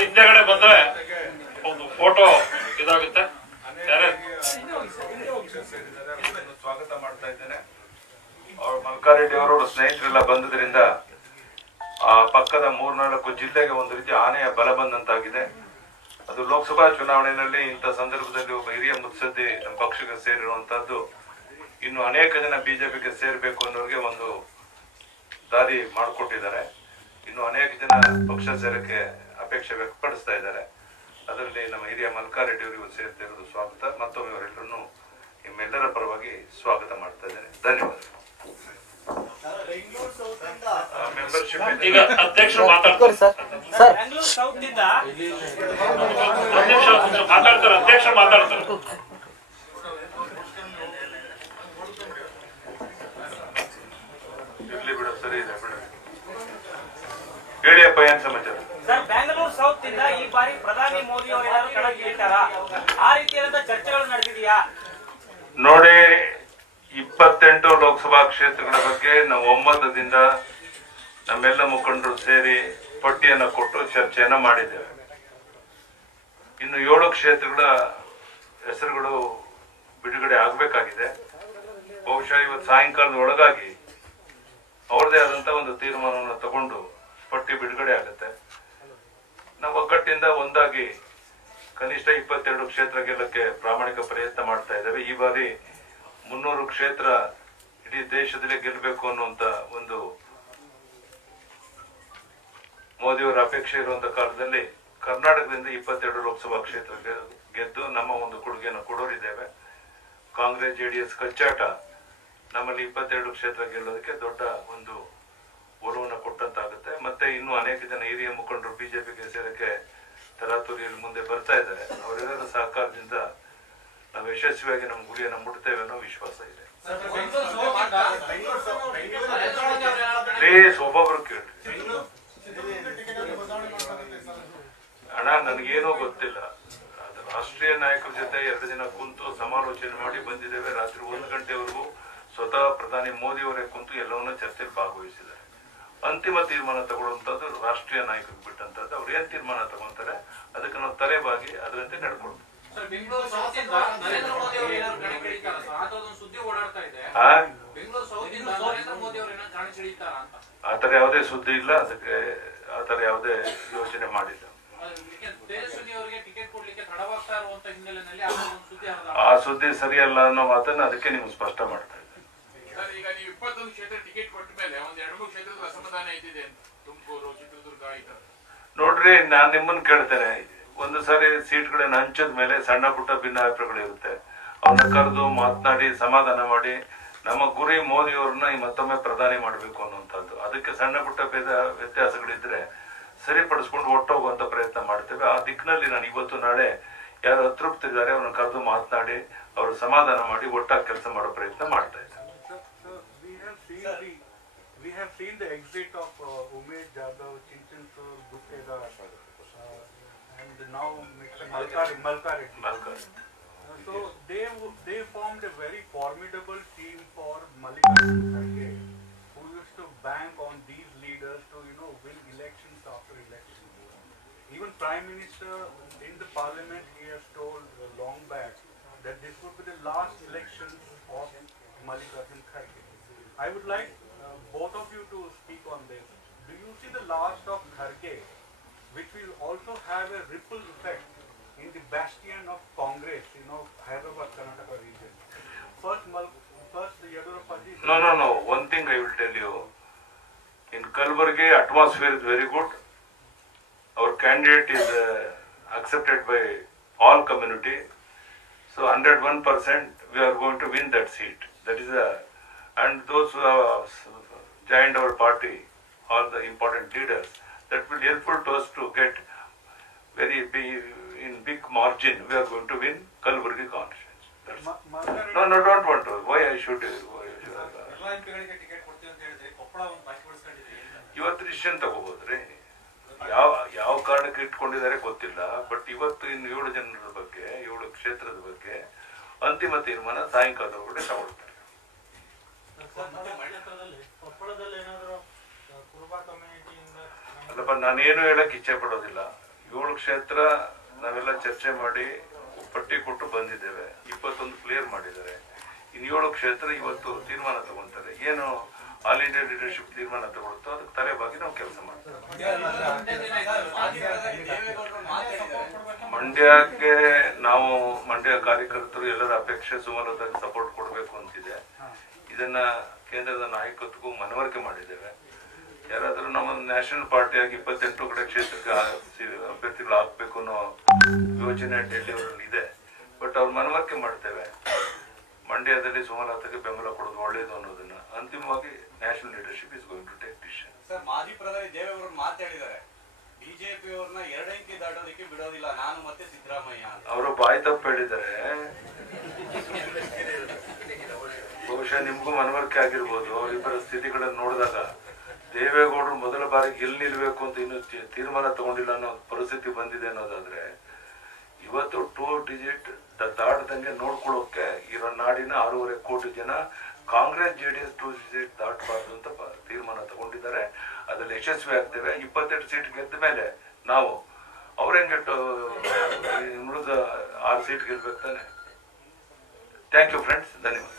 ಹಿಂದೆಗಡೆ ಬಂದ್ರೆ ಒಂದು ಫೋಟೋ ಇದಾಗುತ್ತೆ. ಸ್ವಾಗತ ಮಾಡ್ತಾ ಇದ್ದೇನೆ. ಅವ್ರು ಮಲ್ಕಾರೆಡ್ಡಿ ಅವರು ಸ್ನೇಹಿತರೆಲ್ಲ ಬಂದದ್ರಿಂದ ಆ ಪಕ್ಕದ 3-4 ಜಿಲ್ಲೆಗೆ ಒಂದು ರೀತಿ ಆನೆಯ ಬಲ ಬಂದಂತಾಗಿದೆ. ಅದು ಲೋಕಸಭಾ ಚುನಾವಣೆಯಲ್ಲಿ ಇಂಥ ಸಂದರ್ಭದಲ್ಲಿ ಒಬ್ಬ ಹಿರಿಯ ಮುತ್ಸದ್ದಿ ನಮ್ಮ ಪಕ್ಷಕ್ಕೆ ಸೇರಿರುವಂತಹದ್ದು ಇನ್ನು ಅನೇಕ ಜನ ಬಿಜೆಪಿಗೆ ಸೇರ್ಬೇಕು ಅನ್ನೋರಿಗೆ ಒಂದು ದಾರಿ ಮಾಡಿಕೊಟ್ಟಿದ್ದಾರೆ. ಇನ್ನು ಅನೇಕ ಜನ ಪಕ್ಷ ಸೇರಕ್ಕೆ ಅಪೇಕ್ಷೆ ವ್ಯಕ್ತಪಡಿಸ್ತಾ ಇದ್ದಾರೆ. ಅದರಲ್ಲಿ ನಮ್ಮ ಹಿರಿಯ ಮಲ್ಕಾರೆಡ್ಡಿ ಅವರಿಗೂ ಸೇರ್ತಿರೋದು ಸ್ವಾಗತ. ಮತ್ತೊಮ್ಮೆ ಅವರೆಲ್ಲರನ್ನು ನಿಮ್ಮೆಲ್ಲರ ಪರವಾಗಿ ಸ್ವಾಗತ ಮಾಡ್ತಾ ಇದ್ದೇನೆ. ಧನ್ಯವಾದಗಳು. ಈಗ ಅಧ್ಯಕ್ಷರು ಮಾತಾಡ್ತಾರೆ. ಅಧ್ಯಕ್ಷರು ಮಾತಾಡ್ತಾರೆ. ಇರ್ಲಿ ಬಿಡು, ಸರಿ ಇದೆ ಬಿಡು. ಹೇಳಿಯಪ್ಪ, ಏನ್ ಸಮಾಚಾರ? ಸರ್, ಬೆಂಗಳೂರು ಸೌತ್ ಇಂದ ಈ ಬಾರಿ ಪ್ರಧಾನಿ ಮೋದಿ ಅವರು ಏನಾದ್ರು ಕಣಕ್ಕೆ ಇಳಿತಾರಾ? ಆ ರೀತಿಯಾದ ಚರ್ಚೆಗಳು ನಡೆದಿದೆಯಾ? ನೋಡಿ, 28 ಲೋಕಸಭಾ ಕ್ಷೇತ್ರಗಳ ಬಗ್ಗೆ ನಾವು ಒಮ್ಮತದಿಂದ ನಮ್ಮೆಲ್ಲ ಮುಖಂಡರು ಸೇರಿ ಪಟ್ಟಿಯನ್ನು ಕೊಟ್ಟು ಚರ್ಚೆಯನ್ನ ಮಾಡಿದ್ದೇವೆ. ಇನ್ನು 7 ಕ್ಷೇತ್ರಗಳ ಹೆಸರುಗಳು ಬಿಡುಗಡೆ ಆಗಬೇಕಾಗಿದೆ. ಬಹುಶಃ ಇವತ್ತು ಸಾಯಂಕಾಲದ ಒಳಗಾಗಿ ಅವ್ರದೇ ಆದಂತ ಒಂದು ತೀರ್ಮಾನವನ್ನು ತಗೊಂಡು ಪಟ್ಟಿ ಬಿಡುಗಡೆ ಆಗುತ್ತೆ. ನಾವು ಒಗ್ಗಟ್ಟಿಂದ ಒಂದಾಗಿ ಕನಿಷ್ಠ 22 ಕ್ಷೇತ್ರ ಗೆಲ್ಲಕ್ಕೆ ಪ್ರಾಮಾಣಿಕ ಪ್ರಯತ್ನ ಮಾಡ್ತಾ ಇದ್ದೇವೆ. ಈ ಬಾರಿ 300 ಕ್ಷೇತ್ರ ಇಡೀ ದೇಶದಲ್ಲೇ ಗೆಲ್ಲಬೇಕು ಅನ್ನುವಂತ ಒಂದು ಮೋದಿಯವರ ಅಪೇಕ್ಷೆ ಇರುವಂತ ಕಾಲದಲ್ಲಿ ಕರ್ನಾಟಕದಿಂದ 22 ಲೋಕಸಭಾ ಕ್ಷೇತ್ರ ಗೆದ್ದು ನಮ್ಮ ಒಂದು ಕೊಡುಗೆಯನ್ನು ಕೊಡೋರಿದ್ದೇವೆ. ಕಾಂಗ್ರೆಸ್ ಜೆಡಿಎಸ್ ಕಚ್ಚಾಟ ನಮ್ಮಲ್ಲಿ 22 ಕ್ಷೇತ್ರ ಗೆಲ್ಲೋದಕ್ಕೆ ದೊಡ್ಡ ಒಂದು ಒಲವನ್ನು ಕೊಟ್ಟಂತಾಗುತ್ತೆ. ಮತ್ತೆ ಇನ್ನು ಅನೇಕ ಜನ ಹಿರಿಯ ಮುಖಂಡರು ಬಿಜೆಪಿಗೆ ಸೇರಕ್ಕೆ ತರಾತುರಿಯಲ್ಲಿ ಮುಂದೆ ಬರ್ತಾ ಇದ್ದಾರೆ. ಅವರೆಲ್ಲರ ಸಹಕಾರದಿಂದ ನಾವು ಯಶಸ್ವಿಯಾಗಿ ನಮ್ಮ ಗುರಿಯನ್ನು ಮುಟ್ತೇವೆ ಅನ್ನೋ ವಿಶ್ವಾಸ ಇದೆ. ಪ್ಲೀಸ್ ಒಬ್ಬೊಬ್ರು ಕೇಳ್ರಿ ಅಣ್ಣ, ನನಗೇನೋ ಗೊತ್ತಿಲ್ಲ. ಅದು ರಾಷ್ಟ್ರೀಯ ನಾಯಕರ ಜೊತೆ 2 ದಿನ ಕುಂತು ಸಮಾಲೋಚನೆ ಮಾಡಿ ಬಂದಿದ್ದೇವೆ. ರಾತ್ರಿ 1 ಗಂಟೆವರೆಗೂ ಸ್ವತಃ ಪ್ರಧಾನಿ ಮೋದಿ ಅವರೇ ಕುಂತು ಎಲ್ಲವನ್ನೂ ಚರ್ಚೆಯಲ್ಲಿ ಭಾಗವಹಿಸಿದ್ದಾರೆ. ಅಂತಿಮ ತೀರ್ಮಾನ ತಗೊಳ್ಳುವಂತದ್ದು ರಾಷ್ಟ್ರೀಯ ನಾಯಕರಿಗೆ ಬಿಟ್ಟಂತದ್ದು. ಅವ್ರು ಏನ್ ತೀರ್ಮಾನ ತಗೊಂತಾರೆ ಅದಕ್ಕೆ ನಾವು ತಲೆಬಾಗಿ ಅದರಂತೆ ನಡ್ಕೊಳ್ತೀವಿ. ಆತರ ಯಾವುದೇ ಸುದ್ದಿ ಇಲ್ಲ, ಅದಕ್ಕೆ ಆತರ ಯಾವುದೇ ಯೋಚನೆ ಮಾಡಿಲ್ಲ. ಆ ಸುದ್ದಿ ಸರಿಯಲ್ಲ ಅನ್ನೋ ಮಾತನ್ನ ಅದಕ್ಕೆ ನಿಮ್ಗೆ ಸ್ಪಷ್ಟ ಮಾಡ್ತಾ ಇದ್ದೆ. ಈಗ ನೀವು 21 ಕ್ಷೇತ್ರ ಟಿಕೆಟ್ ಕೊಟ್ಟ ಮೇಲೆ ಒಂದು 2-3 ಕ್ಷೇತ್ರದ ಅಸಮಾಧಾನ ಇದ್ದಿದೆ ಅಂತ, ತುಮಕೂರು, ಚಿತ್ರದುರ್ಗ ಈ ತರ. ನೋಡ್ರಿ, ನಾನ್ ನಿಮ್ಮನ್ನ ಕೇಳ್ತೇನೆ, ಒಂದು ಸಾರಿ ಸೀಟ್ಗಳನ್ನ ಹಂಚದ ಮೇಲೆ ಸಣ್ಣ ಪುಟ್ಟ ಭಿನ್ನಾಭಿಪ್ರಾಯಗಳು ಇರುತ್ತೆ. ಅವನ್ನ ಕರೆದು ಮಾತನಾಡಿ ಸಮಾಧಾನ ಮಾಡಿ ನಮ್ಮ ಗುರಿ ಮೋದಿ ಅವ್ರನ್ನ ಮತ್ತೊಮ್ಮೆ ಪ್ರಧಾನಿ ಮಾಡ್ಬೇಕು ಅನ್ನುವಂಥದ್ದು. ಅದಕ್ಕೆ ಸಣ್ಣ ಪುಟ್ಟ ವ್ಯತ್ಯಾಸಗಳಿದ್ರೆ ಸರಿಪಡಿಸ್ಕೊಂಡು ಒಟ್ಟೋಗುವಂತ ಪ್ರಯತ್ನ ಮಾಡ್ತೇವೆ. ಆ ದಿಕ್ಕಿನಲ್ಲಿ ನಾನು ಇವತ್ತು ನಾಳೆ ಯಾರು ಅತೃಪ್ತಿದ್ದಾರೆ ಅವ್ರನ್ನ ಕರೆದು ಮಾತನಾಡಿ ಅವ್ರ ಸಮಾಧಾನ ಮಾಡಿ ಒಟ್ಟಾಗಿ ಕೆಲಸ ಮಾಡೋ ಪ್ರಯತ್ನ ಮಾಡ್ತಾ ಇದ್ದಾರೆ. We have seen the exit of Umesh Jadhav, Chinchintur, Gupteda, and now Mr. Malkareddy. So they formed a very formidable team for Mallikarjun Kharge, who used to bank on these leaders to win elections after elections. Even Prime Minister in the Parliament, he has told long back that this would be the last elections of Mallikarjun Kharge. I would like both of you to speak on this. Do you see the last of Kharge, which will also have a ripple effect in the bastion of Congress, Hyderabad, Karnataka region? First Yadurappaji. No. One thing I will tell you. In Kalburgi, atmosphere is very good. Our candidate is accepted by all community. So 101% we are going to win that seat. That is and those who have joined our party, all the important leaders, that will helpful to us to get in big margin. We are going to win Kalburgi constituency. No, don't want to. Why I should? ಇವತ್ತು decision ತಗೋಬಹುದ್ರಿ. ಯಾವ ಕಾರಣಕ್ಕೆ ಇಟ್ಕೊಂಡಿದ್ದಾರೆ ಗೊತ್ತಿಲ್ಲ. But ಇವತ್ತು ಇನ್ನು 7 ಜನರ ಬಗ್ಗೆ, 7 ಕ್ಷೇತ್ರದ ಬಗ್ಗೆ ಅಂತಿಮ ತೀರ್ಮಾನ ಸಾಯಂಕಾಲದ ಒಳಗಡೆ ತಗೊಳ್ತಾರೆ. ಅಲ್ಲಪ್ಪ, ನಾನೇನು ಹೇಳಕ್ ಇಚ್ಛೆ ಪಡೋದಿಲ್ಲ. 7 ಕ್ಷೇತ್ರ ನಾವೆಲ್ಲ ಚರ್ಚೆ ಮಾಡಿ ಪಟ್ಟಿ ಕೊಟ್ಟು ಬಂದಿದ್ದೇವೆ. 21 ಕ್ಲಿಯರ್ ಮಾಡಿದ್ದಾರೆ. ಇನ್ನು 7 ಕ್ಷೇತ್ರ ಇವತ್ತು ತೀರ್ಮಾನ ತಗೊಂತಾರೆ. ಏನು ಆಲ್ ಇಂಡಿಯಾ ಲೀಡರ್ಶಿಪ್ ತೀರ್ಮಾನ ತಗೊಳುತ್ತೋ ಅದಕ್ಕೆ ತಲೆಬಾಗಿ ನಾವು ಕೆಲಸ ಮಾಡ್ತೇವೆ. ಮಂಡ್ಯಕ್ಕೆ ನಾವು ಮಂಡ್ಯ ಕಾರ್ಯಕರ್ತರು ಎಲ್ಲರ ಅಪೇಕ್ಷೆ ಸುಮಲತಾಗಿ ಸಪೋರ್ಟ್ ಕೊಡಬೇಕು ಅಂತಿದೆ. ಇದನ್ನ ಕೇಂದ್ರದ ನಾಯಕತ್ವಕ್ಕೂ ಮನವರಿಕೆ ಮಾಡಿದ್ದೇವೆ. ಯಾರಾದ್ರೂ ನಮ್ಮ ನ್ಯಾಷನಲ್ ಪಾರ್ಟಿಯಾಗಿ 28 ಕಡೆ ಕ್ಷೇತ್ರಕ್ಕೆ ಅಭ್ಯರ್ಥಿಗಳು ಹಾಕ್ಬೇಕು ಅನ್ನೋ ಯೋಜನೆ ಡೆಲ್ಲಿಯವರಲ್ಲಿ ಇದೆ. ಬಟ್ ಅವ್ರು ಮನವರಿಕೆ ಮಾಡ್ತೇವೆ. ಮಂಡ್ಯದಲ್ಲಿ ಸುಮಲತಾಗೆ ಬೆಂಬಲ ಕೊಡೋದು ಒಳ್ಳೇದು ಅನ್ನೋದನ್ನ ಅಂತಿಮವಾಗಿ national leadership is going to take decision. Sir, ಮಾಜಿ ಪ್ರಧಾನಿ ದೇವೇಗೌಡರು ಮಾತಾಡಿದ್ದಾರೆ, ಬಿಜೆಪಿ ಅವ್ರನ್ನ 2 ಅಂಕಿ ದಾಟೋದಕ್ಕೆ ಬಿಡೋದಿಲ್ಲ, ನಾನು ಮತ್ತೆ ಸಿದ್ದರಾಮಯ್ಯ ಅಂತ. ಅವರು ಬಾಯಿ ತಪ್ಪು ಹೇಳಿದ್ದಾರೆ. ಬಹುಶಃ ನಿಮ್ಗೂ ಮನವರಿಕೆ ಆಗಿರ್ಬೋದು. ಅವರಿಬ್ಬರ ಸ್ಥಿತಿಗಳನ್ನು ನೋಡಿದಾಗ ದೇವೇಗೌಡರು ಮೊದಲ ಬಾರಿಗೆ ಎಲ್ಲಿ ನಿಲ್ಬೇಕು ಅಂತ ಇನ್ನು ತೀರ್ಮಾನ ತಗೊಂಡಿಲ್ಲ ಅನ್ನೋ ಪರಿಸ್ಥಿತಿ ಬಂದಿದೆ ಅನ್ನೋದಾದ್ರೆ, ಇವತ್ತು 2 ಡಿಜಿಟ್ ದಾಟದಂಗೆ ನೋಡ್ಕೊಳ್ಳೋಕೆ ಇರೋ ನಾಡಿನ 6.5 ಕೋಟಿ ಜನ ಕಾಂಗ್ರೆಸ್ ಜೆಡಿಎಸ್ 2 ಡಿಜಿಟ್ ದಾಟಬಾರ್ದು ಅಂತ ತೀರ್ಮಾನ ತಗೊಂಡಿದ್ದಾರೆ. ಅದ್ರಲ್ಲಿ ಯಶಸ್ವಿ ಆಗ್ತೇವೆ. 22 ಸೀಟ್ ಗೆದ್ದ ಮೇಲೆ ನಾವು ಅವ್ರ ಹೆಂಗೆ ಉಳಿದ 6 ಸೀಟ್ ಗೆಲ್ಬೇಕು ತಾನೆ. ಥ್ಯಾಂಕ್ ಯು ಫ್ರೆಂಡ್ಸ್, ಧನ್ಯವಾದ.